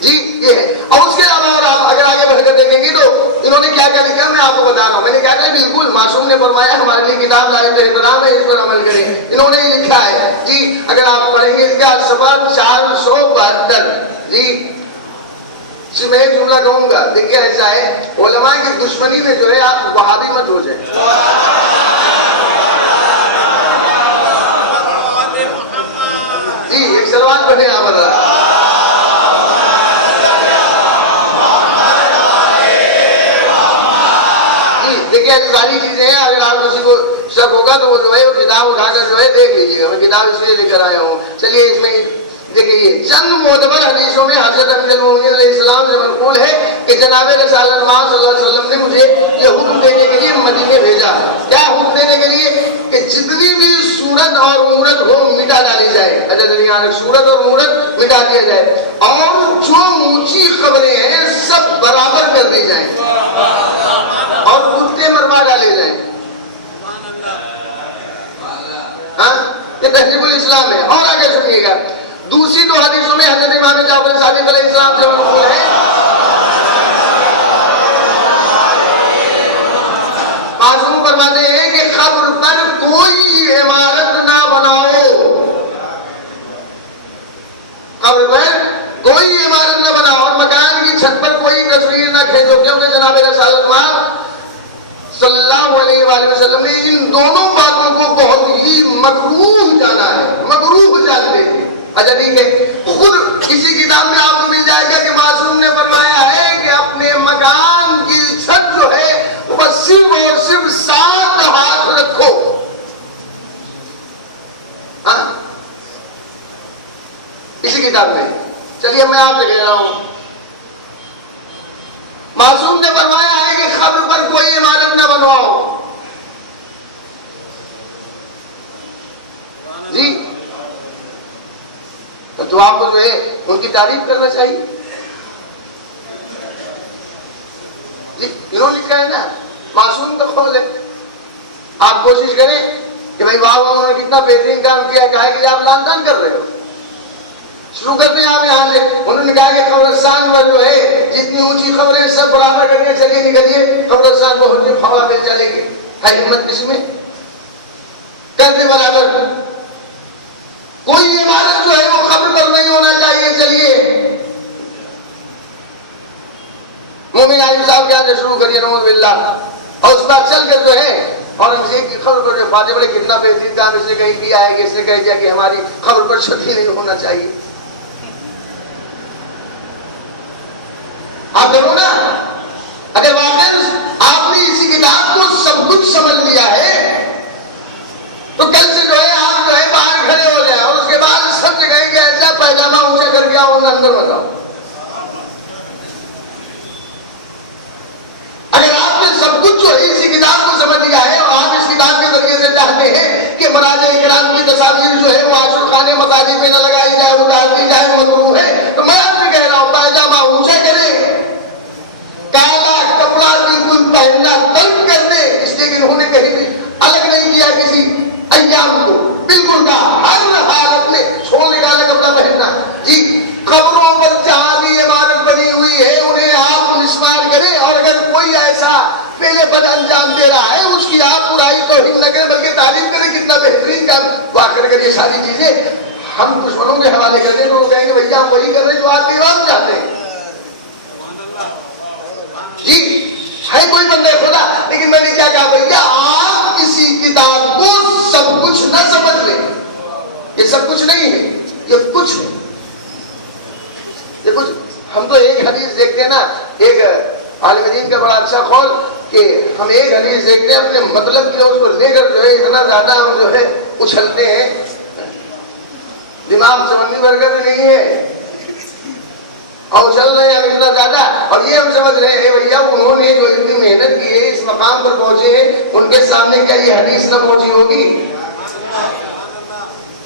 جی یہ ہے. اور اس کے علاوہ اور آپ اگر آگے بڑھ کر دیکھیں گے تو انہوں نے کیا کیا لکھا میں آپ کو بتا رہا ہوں. میں نے کیا کہا بالکل معصوم نے فرمایا ہمارے لیے کتاب لائق احترام ہے، اس پر عمل کریں. انہوں نے یہ لکھا ہے جی اگر آپ پڑھیں گے اس کا صفحہ 472. جی میں ایک جملہ کہوں گا، دیکھیے ایسا ہے علماء کی دشمنی میں جو ہے آپ وہابی مت ہو جائیں. جی ایک سلوات پڑھیں آپ اللہ. دیکھیے ایسی ساری چیزیں ہیں، اگر آپ کسی کو شک ہوگا تو وہ جو ہے وہ کتاب اٹھا کر جو ہے دیکھ لیجیے گا. میں کتاب اس لیے لے کر آیا ہوں. چلیے اس میں دیکھیے یہ چند معتبر حدیثوں میں حضرت امیر المومنین علیہ السلام سے منقول ہے کہ جناب رسول اللہ صلی اللہ علیہ وسلم نے مجھے یہ حکم دینے کے لیے مدینے بھیجا. کیا حکم دینے کے لیے کہ جتنی بھی صورت اور مورت ہو مٹا ڈالی جائے. حضرت صورت اور مورت مٹا دیا جائے اور جو اونچی قبریں ہیں سب برابر کر دی جائیں اور کتے مروا ڈالے جائیں. ہاں یہ تہذیب الاسلام ہے. اور آگے سنیے گا دوسری دو حدیثوں میں حضرت امام جعفر صادق علیہ السلام سے منقول ہے معصوم فرماتے ہیں کہ قبر پر کوئی عمارت نہ بناؤ. قبر پر کوئی عمارت نہ بناؤ اور مکان کی چھت پر کوئی تصویر نہ کھینچو، کیونکہ جناب رسول اللہ صلی اللہ علیہ وآلہ وسلم نے ان دونوں باتوں کو بہت ہی مکروہ جانا ہے، مکروہ جانتے تھے. اچھا ٹھیک ہے. خود کسی کتاب میں آپ کو مل جائے گا کہ معصوم نے فرمایا ہے کہ اپنے مکان کی چھت جو ہے وہ بس صرف اور صرف 7 ہاتھ رکھو. ہاں اسی کتاب میں. چلیے میں آپ سے کہہ رہا ہوں معصوم نے فرمایا ہے کہ قبر پر کوئی عمارت نہ بنواؤ. جی تو آپ کو جو ہے ان کی تعریف کرنا چاہیے. جی انہوں نے لکھا ہے نا معصوم کا قول ہے. آپ کوشش کریں کہ بھائی واہ انہوں نے کتنا بہترین کام کیا، کہا کہ آپ لان تان کر رہے ہو. شروع کرتے ہیں آپ یہاں سے. انہوں نے کہا کہ قبرستان پر جو ہے جتنی اونچی خبریں سب برابر کرنی، چلیے نکلیے قبرستان کو ہوا میں چلیں گے. ہے ہمت کس میں؟ کرتے برابر. کوئی عمارت جو ہے وہ قبر پر نہیں ہونا چاہیے. چلیے مومن عالم صاحب کے یہاں سے شروع کریے نعوذ باللہ. اور اس بات چل کر جو ہے اور ایک کی خبر پر جو فاتح بڑے کتنا بہترین کام اس نے کہیں کیا ہے کہ اس نے کہہ دیا کہ ہماری خبر پر چھت ہی نہیں ہونا چاہیے. آپ کرو نا. اگر واقعی آپ نے اسی کتاب کو سب کچھ سمجھ لیا ہے تو کل سے جو ہے آپ جو ہے باہر کھڑے ہو جائیں اور اس کے بعد سب جگہ کہ ایسا پائجامہ اونچا کر کے آؤ اندر بتاؤ. اگر آپ نے سب کچھ جو ہے اسی کتاب کو سمجھ لیا ہے اور آپ اس کتاب کے ذریعے سے چاہتے ہیں کہ مراجع کرام کی تصاویر جو ہے وہ عاشور خانے مساجد میں نہ لگائی جائے، اتار دی جائے، مکروہ ہے۔ تو میں آپ سے کہہ رہا ہوں پائجامہ اونچا کرے، کالا کپڑا بالکل پہننا ترک کر دے، اس لیے کہ انہوں نے کہیں بھی الگ نہیں کیا کسی ایام کو، بالکل کہا ہر حالت میں چھوڑنے کالا کپڑا پہننا۔ جی قبروں پر جہاں بھی عمارت بنی ہوئی ہے انہیں آپ مسمار کریں، اور اگر کوئی ایسا پہلے بد انجام دے رہا ہے اس کی آپ برائی توہین نہ کریں بلکہ تعریف کریں کتنا بہترین کام۔ تو آخر کر یہ ساری چیزیں ہم دشمنوں کے حوالے کر دیں تو وہ کہیں گے بھیا ہم وہی کر رہے ہیں جو آپ کے امام چاہتے ہیں۔ جی ہے کوئی بندہ خدا، لیکن میں نے کیا کہا بھیا آپ کسی کتاب کو سب کچھ نہ سمجھ لیں، یہ سب کچھ نہیں ہے، یہ کچھ ہے، یہ کچھ۔ ہم تو ایک حدیث دیکھتے ہیں نا، ایک عالم دین کا بڑا اچھا قول کہ ہم ایک حدیث دیکھتے ہیں اپنے مطلب کی اس کو لے کر جو ہے اتنا زیادہ ہم جو ہے اچھلتے ہیں، دماغ سمجھنے برگر نہیں ہے اور چل رہے ہیں ہم اتنا زیادہ، اور یہ ہم سمجھ رہے ہیں بھیا انہوں نے جو اتنی محنت کی ہے اس مقام پر پہنچے ہیں ان کے سامنے کیا یہ حدیث نہ پہنچی ہوگی؟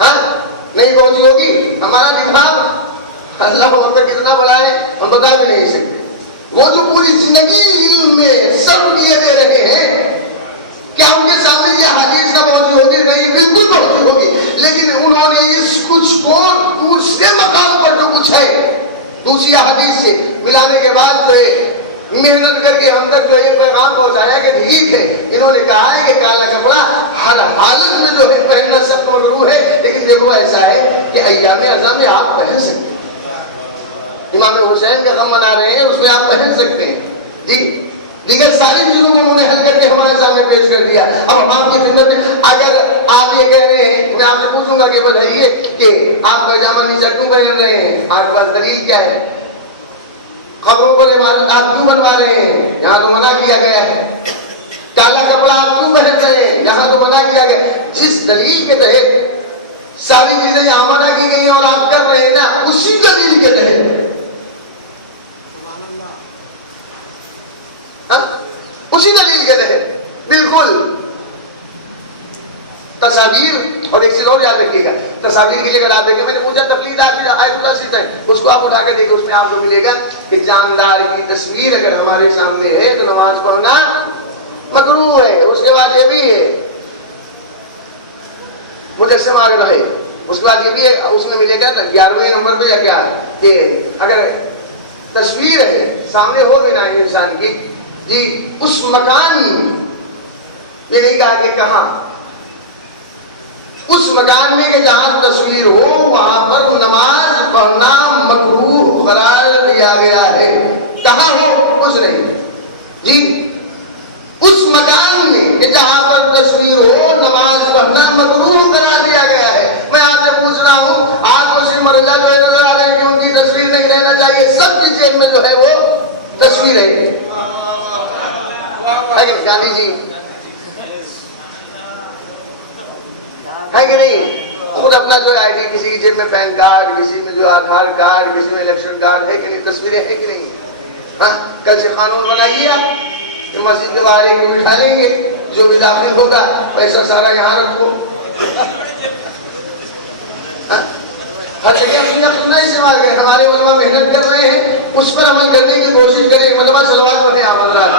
ہاں نہیں پہنچی ہوگی؟ ہمارا دماغ اللہ اکبر کتنا بڑا ہے ہم بتا بھی نہیں سکتے۔ وہ جو پوری زندگی علم میں سب کیے دے رہے ہیں، کیا ان کے سامنے یہ حدیث نہ پہنچی ہوگی؟ نہیں، بالکل پہنچی ہوگی، لیکن انہوں نے اس کچھ کو دوسرے مقام پر جو کچھ ہے دوسری حدیث سے ملانے کے بعد جو ہے محنت کر کے ہم تک جو یہ پیغام پہنچایا کہ ٹھیک ہے انہوں نے کہا ہے کہ کالا کپڑا ہر حالت میں جو ہے پہننا سخت مکروہ ہے، لیکن دیکھو ایسا ہے کہ ایام اعظم میں آپ پہن سکتے ہیں، امام حسین کا غم منا رہے ہیں اس میں آپ پہن سکتے ہیں۔ جی دیگر ساری چیزوں کو انہوں نے حل کر کے ہمارے سامنے پیش کر دیا۔ اب ہم آپ کی خدمت میں اگر آپ یہ کہہ رہے ہیں، میں آپ سے پوچھوں گا کہ بتائیے کہ آپ پائجامہ نیچا کیوں پہن رہے ہیں؟ آپ کے پاس دلیل کیا ہے؟ قبروں پر عمارت آپ کیوں بنوا رہے ہیں؟ یہاں تو منع کیا گیا ہے۔ کالا کپڑا آپ کیوں پہن رہے ہیں؟ یہاں تو منع کیا گیا۔ جس دلیل کے تحت ساری چیزیں یہاں منع کی گئی ہیں اور آپ کر رہے ہیں نا، اسی دلیل کے تحت اسی دلیل کے تحت بالکل تصاویر۔ اور ایک چیز اور یاد رکھیے گا، تصاویر کے لیے اگر آپ دیکھیں، میں نے پوچھا تقلید آپ آیت اللہ سے ہے، اس کو آپ اٹھا کے دیکھیں، اس میں آپ کو ملے گا کہ جاندار کی تصویر اگر ہمارے سامنے ہے تو نماز پڑھنا مکروہ ہے۔ اس کے بعد یہ بھی ہے مجسمہ اگر ہے، اس کے بعد یہ بھی ہے، اس میں ملے گا 11ویں نمبر پہ یا کیا کہ اگر تصویر ہے سامنے ہو بھی نہ انسان کی، جی اس مکان میں، یہ نہیں کہا کہ کہاں، اس مکان میں کہ جہاں تصویر ہو وہاں پر نماز پڑھنا مکروہ قرار دیا گیا ہے۔ کہاں ہو کچھ نہیں، جی اس مکان میں کہ جہاں پر تصویر ہو نماز پڑھنا مکروہ قرار دیا گیا ہے۔ میں آپ سے پوچھ رہا ہوں، آپ کو صرف مرزا جو ہے نظر آ رہے ہیں کہ ان کی تصویر نہیں رہنا چاہیے، سب کی جیب میں جو ہے وہ تصویر ہے گاندھی جی ہے کہ نہیں؟ خود اپنا جو آئی ڈی، کسی کی جیب میں پین کارڈ، کسی میں جو آدھار کارڈ، کسی میں الیکشن کارڈ ہے کہ نہیں، تصویریں ہے کہ نہیں؟ ہاں کل سے قانون بنائیے آپ کہ مسجد کے باہر ایک بٹھا لیں گے، جو بھی داخل ہوگا پیسہ سارا یہاں رکھو۔ ہر جگہ اپنی نقل نہ استعمال کریں، ہمارے علماء محنت کر رہے ہیں، اس پر عمل کرنے کی کوشش کریں۔ مطلب صلوات پڑھیں آپ حضرات۔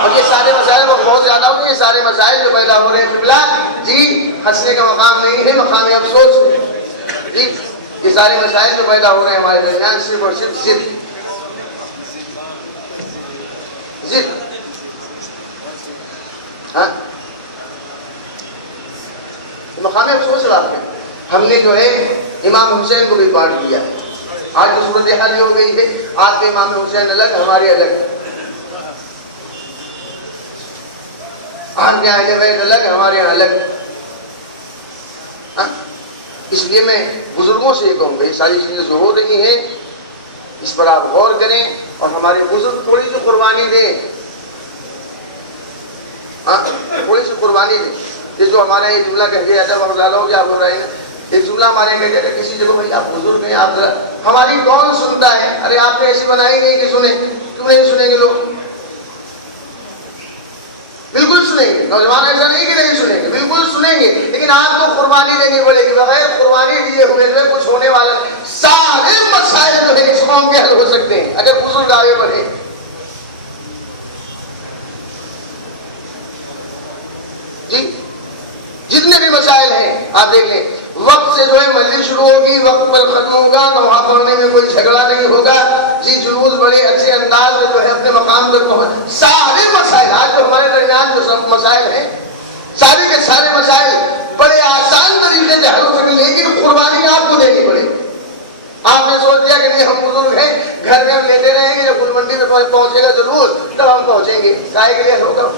اور یہ سارے مسائل بہت زیادہ ہو گئے، یہ سارے مسائل جو پیدا ہو رہے ہیں قبلہ جی ہنسنے کا مقام نہیں ہے، مقام افسوس ہے جی۔ یہ سارے مسائل جو پیدا ہو رہے ہیں ہمارے درمیان صرف اور صرف ضد ہاں مقام افسوس ہے۔ بات ہے ہم نے جو ہے امام حسین کو بھی بانٹ دیا ہے۔ آج تو صورتحال یہ ہو گئی ہے، آپ کے امام حسین الگ، ہمارے الگ، آپ کے اہل بیت الگ، ہمارے یہاں الگ۔ اس لیے میں بزرگوں سے یہ کہوں گا، یہ ساری چیزیں جو ہو رہی ہیں اس پر آپ غور کریں اور ہمارے بزرگ تھوڑی سی قربانی دیں، تھوڑی سی قربانی دیں۔ یہ جو ہمارے یہ جملہ کہہ دیا جاتا ہے، بہت زیادہ ہو گیا آپ بول رہے ہیں، ایک جملہ ہمارے یہاں کہہ دیا کسی جگہ بھائی آپ بزرگ ہیں، آپ ذرا ہماری کون سنتا ہے؟ ارے آپ نے ایسی بنائی نہیں کہ سنیں، کیوں نہیں سنیں گے لوگ؟ سنیں گے، نوجوان ایسا نہیں کہ نہیں سنیں گے، بالکل سنیں گے، لیکن آپ کو قربانی دینی پڑے گی، بغیر قربانی دیے ہوئے جو کچھ ہونے والا سارے مسائل جو ہے اس قوم کے حل ہو سکتے ہیں اگر بزرگ آگے بڑھے۔ جی جتنے بھی مسائل ہیں آپ دیکھ لیں، وقت سے جو ہے مجلس شروع ہوگی، وقت پر ختم ہوگا، تو وہاں پڑھنے میں کوئی جھگڑا نہیں ہوگا، جی جلوس بڑے اچھے انداز سے جو ہے اپنے مقام تک پہنچ، سارے مسائل آج جو ہمارے درمیان جو سب مسائل ہیں سارے کے سارے مسائل بڑے آسان طریقے سے حل ہو سکیں، لیکن قربانی آپ کو دینی پڑے گی۔ آپ نے سوچ دیا کہ نہیں ہم بزرگ ہیں، گھر میں ہم لیتے رہیں گے، جب گل منڈی میں پہنچے گا جلوس تب ہم پہنچیں گے، کائے کے لیے ہوگا۔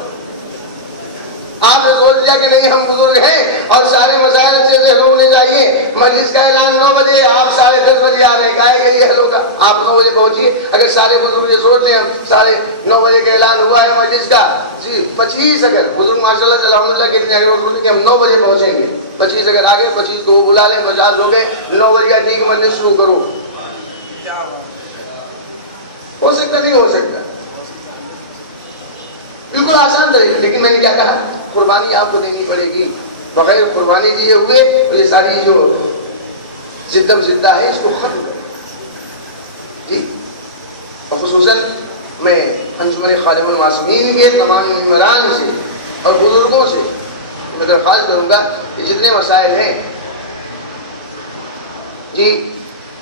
آپ نے سوچ لیا کہ نہیں ہم بزرگ ہیں اور سارے مسائل اچھے سے حل ہونے چاہیے، مجلس کا اعلان 9 بجے، آپ 10:30 بجے آ رہے ہیں، کائے کے لیے حل ہوگا؟ آپ 9 بجے پہنچیے۔ اگر سارے بزرگ یہ سوچ لیں ہم 9:30 بجے کا اعلان ہوا ہے مجلس کا، جی 25 اگر بزرگ ماشاء اللہ الحمدللہ کتنے اگر وہ سوچیں کہ ہم 9 بجے پہنچیں گے، 25 اگر آگے 25 کو وہ بلا لیں، 50 ہو گئے، 9 بجے کا ٹھیک مجلس شروع کرو، ہو سکتا نہیں ہو سکتا؟ بالکل آسان طریقہ، لیکن میں نے کیا کہا قربانی آپ کو دینی پڑے گی، بغیر قربانی دیے ہوئے تو یہ ساری جو زدہ زدہ ہے اس کو ختم کریں جی۔ اور خصوصاً میں انجمن خادم المعصومین کے تمام ممبران سے اور بزرگوں سے میں درخواست کروں گا کہ جتنے مسائل ہیں جی،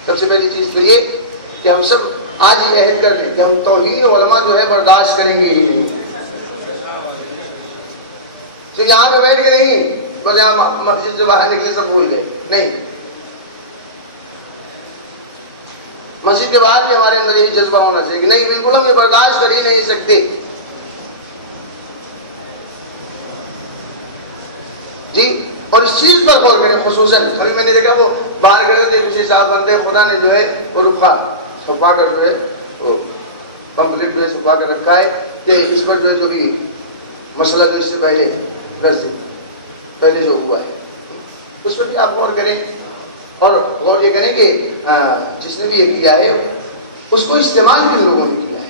سب سے پہلی چیز تو یہ کہ ہم سب آج ہی عہد کر لیں کہ ہم توہین علماء جو ہے برداشت کریں گے ہی نہیں۔ تو یہاں پہ بیٹھ کے نہیں بس یہاں مسجد سے باہر نکلے سب بھول گئے، نہیں، مسجد کے بعد بھی ہمارے اندر یہی جذبہ ہونا چاہیے کہ نہیں بالکل ہم یہ برداشت کر ہی نہیں سکتے جی۔ اور اس چیز پر غور کریں، خصوصاً ابھی میں نے دیکھا وہ باہر کھڑے ہوتے کسی صاحب بندے خدا نے جو ہے وہ رکھا چھپا کر جو ہے وہ پمپلیٹ جو ہے چھپا کر رکھا ہے کہ اس پر جو ہے جو بھی مسئلہ جو اس سے پہلے 10 دن پہلے جو ہوا ہے اس پر بھی آپ غور کریں، اور غور یہ کریں کہ جس نے بھی یہ کیا ہے اس کو استعمال کن لوگوں نے کیا ہے۔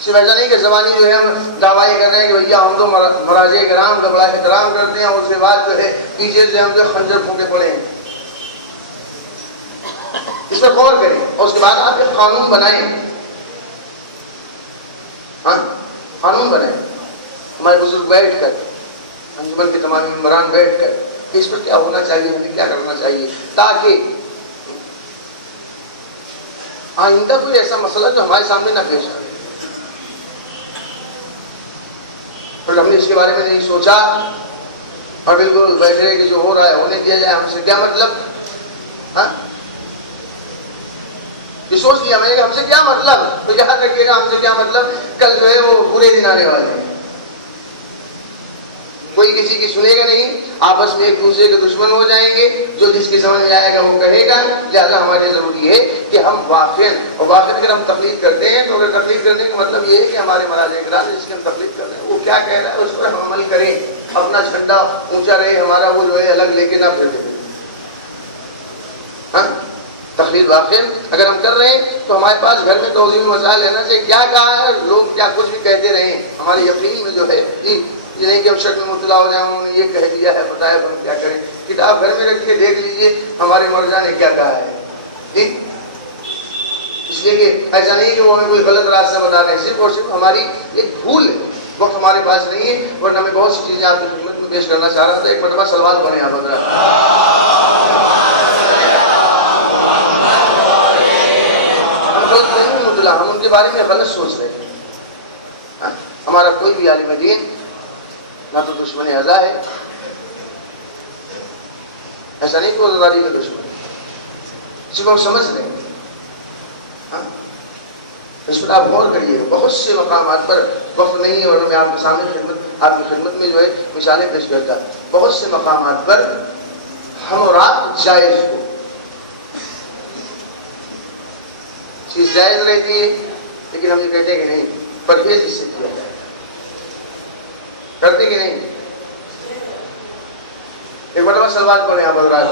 صرف ایسا نہیں کہ زبانی جو ہے ہم دعویٰ کر رہے ہیں کہ بھیا ہم تو مراجع کرام کا بڑا احترام کرتے ہیں اور اس کے بعد جو ہے پیچھے سے ہم جو خنجر پھونکے پڑے ہیں۔ اس پر غور کریں اور اس کے بعد آپ ایک قانون بنائیں، قانون بنائیں، ہمارے بزرگ بیٹھ کر، انجمن کے تمام ممبران بیٹھ کر کہ اس پر کیا ہونا چاہیے، ہمیں کیا کرنا چاہیے، تاکہ آئندہ کوئی ایسا مسئلہ جو ہمارے سامنے نہ پیش آئے۔ اور ہم نے اس کے بارے میں نہیں سوچا اور بالکل بیٹھے کہ جو ہو رہا ہے ہونے دیا جائے، ہم سے کیا مطلب، یہ سوچ لیا میں نے کہ ہم سے کیا مطلب، تو یاد رکھیے گا ہم سے کیا مطلب، کل جو ہے وہ برے دن آنے والے ہیں، کوئی کسی کی سنے گا نہیں، آپس میں ایک دوسرے کے دشمن ہو جائیں گے، جو جس کی سمجھ میں آئے گا وہ کہے گا۔ لہٰذا ہمارے لیے ضروری ہے کہ ہم واقعاً اگر ہم تقلید کرتے ہیں تو اگر تقلید کرنے کا مطلب یہ ہے کہ ہمارے مراجع کرام جس کی ہم تقلید کر رہے ہیں وہ کیا کہہ رہا ہے اس پر ہم عمل کریں، اپنا جھنڈا اونچا رہے ہمارا، وہ جو ہے الگ لے کے نہ پھرتے پھریں۔ تقلید واقعاً اگر ہم کر رہے ہیں تو ہمارے پاس گھر میں توضیحی مسائل لینا چاہیے، کیا کہا ہے، لوگ کیا کچھ بھی کہتے رہیں، ہمارے یقین میں جو ہے جی یہ نہیں کہ ہم شک میں مبتلا ہو جائیں، انہوں نے یہ کہہ دیا ہے بتایا ہم کیا کریں۔ کتاب گھر میں رکھیے، دیکھ لیجئے ہمارے مرجع نے کیا کہا ہے جی، اس لیے کہ ایسا نہیں کہ وہ ہمیں کوئی غلط راستہ بتا رہے ہیں، صرف اور صرف ہماری ایک بھول ہے، وقت ہمارے پاس نہیں ہے، ورنہ میں بہت سی چیزیں آپ کی خدمت میں پیش کرنا چاہ رہا تھا۔ ایک مرتبہ سلوات پڑھیں آپ حضرات، ہم ان کے بارے میں غلط سوچ رہے ہیں۔ ہمارا کوئی بھی عالم دین نہ تو دشمن ازا ہے، ایسا نہیں کہ وہ زداری کا دشمن ہے، صرف ہم سمجھ لیں گے۔ اس پر آپ غور کریے، بہت سے مقامات پر وقت نہیں ہے اور میں آپ کے سامنے آپ کی خدمت میں جو ہے مثالیں پیش کرتا، بہت سے مقامات پر ہم اور آپ جائز کو چیز جائز رہتی ہے، لیکن ہم یہ کہتے ہیں کہ نہیں پرہیز اس سے کیا جائے، کرتے کہ نہیں؟ ایک مرتبہ سلوات پڑھیں آپ حضرات۔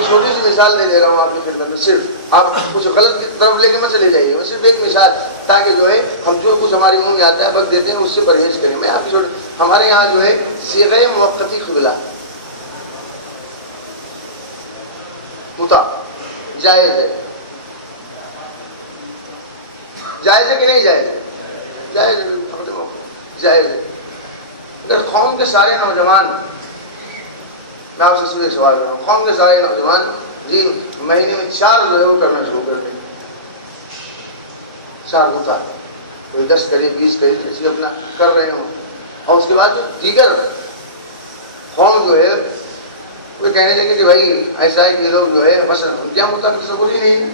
ایک چھوٹی سی مثال دے دے رہا ہوں آپ کی خدمت میں، صرف آپ کچھ غلط کی طرف لے کے مت چلے جائیے، صرف ایک مثال، تاکہ جو ہے ہم جو کچھ ہماری منہ میں آتا ہے بک دیتے ہیں اس سے پرہیز کریں۔ میں آپ کی ہمارے یہاں جو ہے صیغہ موقتی قبلہ متا جائز ہے، جائز ہے کہ نہیں جائز ہے؟ جائز ہے، جائز ہے۔ اگر قوم کے سارے نوجوان، میں آپ سے سیدھے سوال کر رہا ہوں، قوم کے سارے نوجوان جی مہینے میں 4 جو ہے وہ کرنا شروع کر دیں، 4 متا، کوئی 10 کرے 20 کرے کسی اپنا کر رہے ہوں، اور اس کے بعد جو دیگر قوم جو ہے وہ کہنے لگے کہ بھائی ایسا ہے کہ یہ لوگ جو ہے مثلا کیا متا کا تصور ہی نہیں ہے،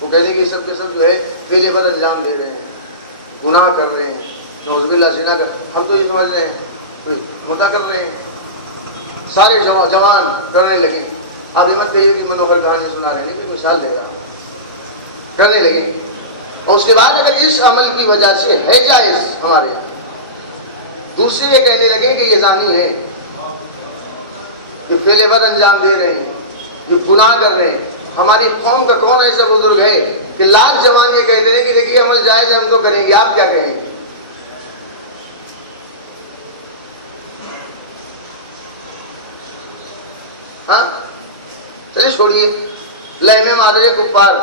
وہ کہتے ہیں کہ سب کے سب جو ہے فعل بد انجام دے رہے ہیں، گناہ کر رہے ہیں، نعوذ باللہ زنا کر، ہم تو یہ سمجھ رہے ہیں متا کر رہے ہیں، سارے جوان کرنے لگے۔ آپ یہ مت کہیے کہ منوہر کہانی سنا رہے ہیں، لیکن مثال دے رہا ہوں، کرنے لگے۔ اور اس کے بعد اگر اس عمل کی وجہ سے ہے جائز ہمارے یہاں، دوسرے یہ کہنے لگے کہ یہ زانی ہے، یہ فعل بد انجام دے رہے ہیں، یہ گناہ کر رہے ہیں۔ ہماری قوم کا کون ایسا بزرگ ہے کہ لاکھ جوان یہ کہتے ہیں کہ دیکھیے عمل جائز ہے ہم تو کریں گے، آپ کیا کہیں گے؟ ہاں چلیے چھوڑیے، لحم مادر کفار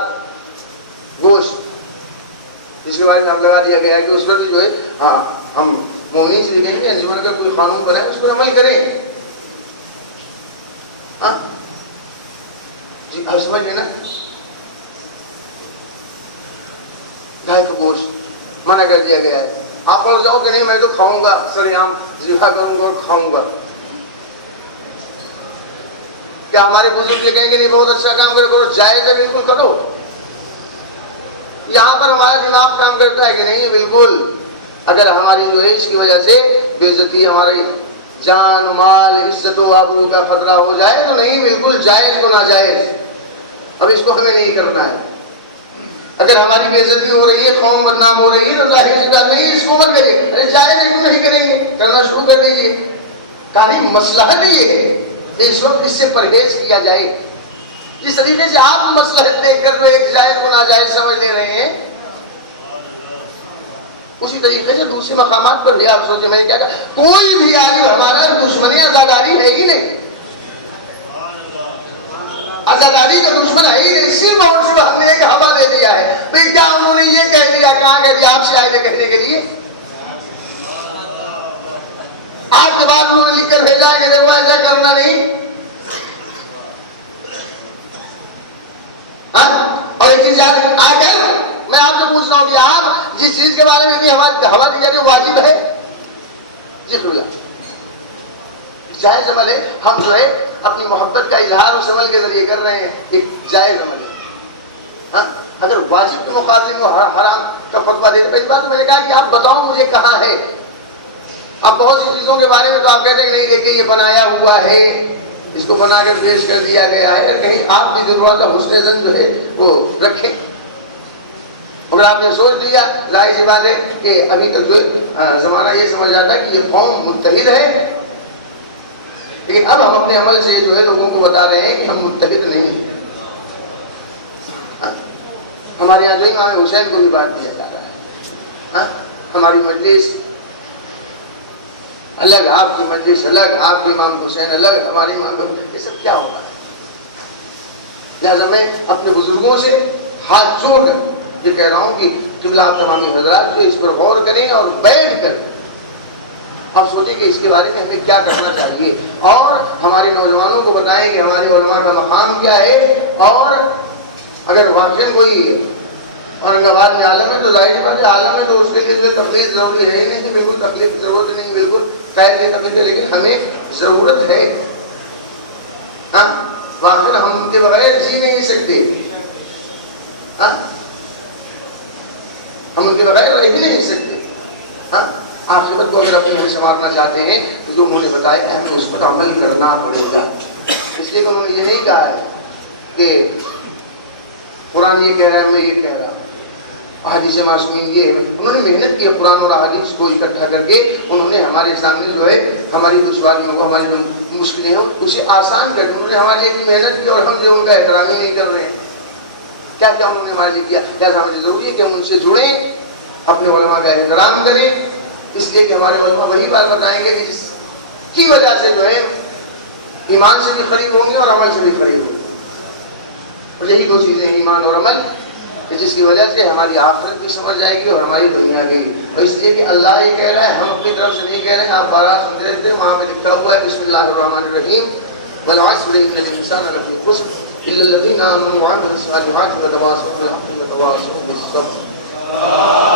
گوشت، جس کے بارے میں اب لگا دیا گیا ہے کہ اس پر بھی جو ہے ہاں ہم مومنین سے کہیں گے انجمن کا کوئی قانون بنائے اس پر عمل کریں۔ ہاں جی آپ سمجھ گئے نا، گائے کا گوشت منع کر دیا گیا ہے، آپ پڑھ جاؤ کہ نہیں میں تو کھاؤں گا، سریعام ذبح کروں گا اور کھاؤں گا۔ کیا ہمارے بزرگ یہ کہیں گے نہیں بہت اچھا کام کرو، جائز ہے بالکل کرو؟ یہاں پر ہمارا دماغ کام کرتا ہے کہ نہیں بالکل، اگر ہماری جو ہے اس کی وجہ سے بے عزتی، ہماری جان و مال عزت و آبرو کا خطرہ ہو جائے تو نہیں، بالکل جائز تو ناجائز، اب اس کو ہمیں نہیں کرنا ہے۔ اگر ہماری بے عزتی ہو رہی ہے، قوم بدنام ہو رہی ہے تو ظاہر سی بات نہیں اس کو مت کریے، ارے جائز ہے کیوں نہیں کریں گے، کرنا شروع کر دیجیے۔ کاری مصلحت یہ ہے کہ اس وقت اس سے پرہیز کیا جائے، جس طریقے سے آپ مصلحت دیکھ کر جو ایک جائز کو ناجائز سمجھ لے رہے ہیں، اسی طریقے سے دوسرے مقامات پر بھی آپ سوچیں۔ میں نے کیا کہا، کوئی بھی عالم ہمارا دشمن عزاداری ہے ہی نہیں، عزاداری کا دشمن ہے ہی نہیں، صرف اور صرف ہم نے ایک ہوا دے دیا ہے۔ بھئی کیا انہوں نے یہ کہہ دیا، کہاں کہہ دیا، آپ سے آئے تھے کہنے کے لیے؟ آپ کے بعد انہوں نے لکھ کر بھیجا ہے کہ دیکھو ایسا کرنا نہیں، اور ایک چیز یاد رکھیں، اگر میں آپ سے پوچھتا ہوں کہ آپ جس چیز کے بارے میں بھی ہوا دی جاتی ہے واجب ہے؟ جی خلا جائز عمل ہے، ہم جو ہے اپنی محبت کا اظہار اس عمل کے ذریعے کر رہے ہیں، ایک جائز عمل ہے۔ ہاں اگر واجب کے مقابلے میں حرام کا فتویٰ دیتے، پہلی بات تو میں نے کہا کہ آپ بتاؤ مجھے کہاں ہے۔ اب بہت سی چیزوں کے بارے میں تو آپ کہتے ہیں کہ نہیں دیکھیں یہ بنایا ہوا ہے، اس کو بنا کر پیش کر دیا گیا ہے، کہیں آپ بھی ضرورت حسن زن جو ہے وہ رکھیں۔ اگر آپ نے سوچ لیا، ظاہر سی بات ہے کہ ابھی تک جو زمانہ یہ سمجھ جاتا ہے کہ یہ قوم متحد ہے، لیکن اب ہم اپنے عمل سے جو ہے لوگوں کو بتا رہے ہیں کہ ہم متحد نہیں ہیں۔ ہمارے یہاں جو امام حسین کو بھی بانٹ دیا جا رہا ہے، ہماری مجلس الگ، آپ کی مجلس الگ، آپ کے امام حسین الگ، ہماری امام حسین، یہ سب کیا ہوگا؟ لہٰذا میں اپنے بزرگوں سے ہاتھ جوڑ کر یہ کہہ رہا ہوں کہ قبلہ آپ تمامی حضرات جو اس پر غور کریں اور بیٹھ کر اب سوچیں کہ اس کے بارے میں ہمیں کیا کرنا چاہیے، اور ہمارے نوجوانوں کو بتائیں کہ ہمارے علماء کا مقام کیا ہے، اور اگر واقعی کوئی اورنگ آباد میں عالم ہے تو ظاہر بات ہے عالم ہے تو اس کے لیے جو تکلیف ضروری ہے ہی نہیں، کہ بالکل تکلیف کی ضرورت نہیں، بالکل خیر کی تکلیف ہے، لیکن ہمیں ضرورت ہے۔ ہاں واقعی ہم ان کے بغیر جی نہیں سکتے، ہاں ہم ان کے بغیر رہ ہی نہیں سکتے۔ ہاں آخرت کو اگر اپنے میں سنوارنا چاہتے ہیں تو جو انہوں نے بتایا ہے ہمیں اس پر عمل کرنا پڑے گا۔ اس لیے کہ انہوں نے یہ نہیں کہا ہے کہ قرآن یہ کہہ رہا ہے میں یہ کہہ رہا ہوں، احادیث معصومین یہ ہے انہوں نے محنت کی قرآن اور احادیث کو اکٹھا کر کے انہوں نے ہمارے سامنے جو ہے ہماری دشواریوں کو ہماری جو مشکلیں ہیں اسے آسان کر دیا. انہوں نے ہمارے لیے اتنی محنت کی اور ہم جو ان کا احترام ہی نہیں کر رہے ہیں. کیا کیا انہوں نے ہمارے لیے کیا. لہٰذا ہمیں ضروری ہے کہ ہم ان سے جڑیں, اپنے علماء کا احترام کریں, اس لیے کہ ہمارے علماء وہی بات بتائیں گے کہ جس کی وجہ سے جو ہے ایمان سے بھی قریب ہوں گے اور عمل سے بھی قریب ہوں گے. اور یہی دو چیزیں ہیں, ایمان اور عمل, کہ جس کی وجہ سے ہماری آخرت بھی سمجھ جائے گی اور ہماری دنیا کی. اور اس لیے کہ اللہ یہ کہہ رہا ہے, ہم اپنی طرف سے نہیں کہہ رہے ہیں. آپ 12 سمجھ رہے تھے, وہاں پہ لکھا ہوا ہے بسم اللہ الرحمن الرحیم والعصر ان الانسان لفی خسر الا الذین آمنوا وعملوا الصالحات وتواصوا بالحق وتواصوا بالصبر.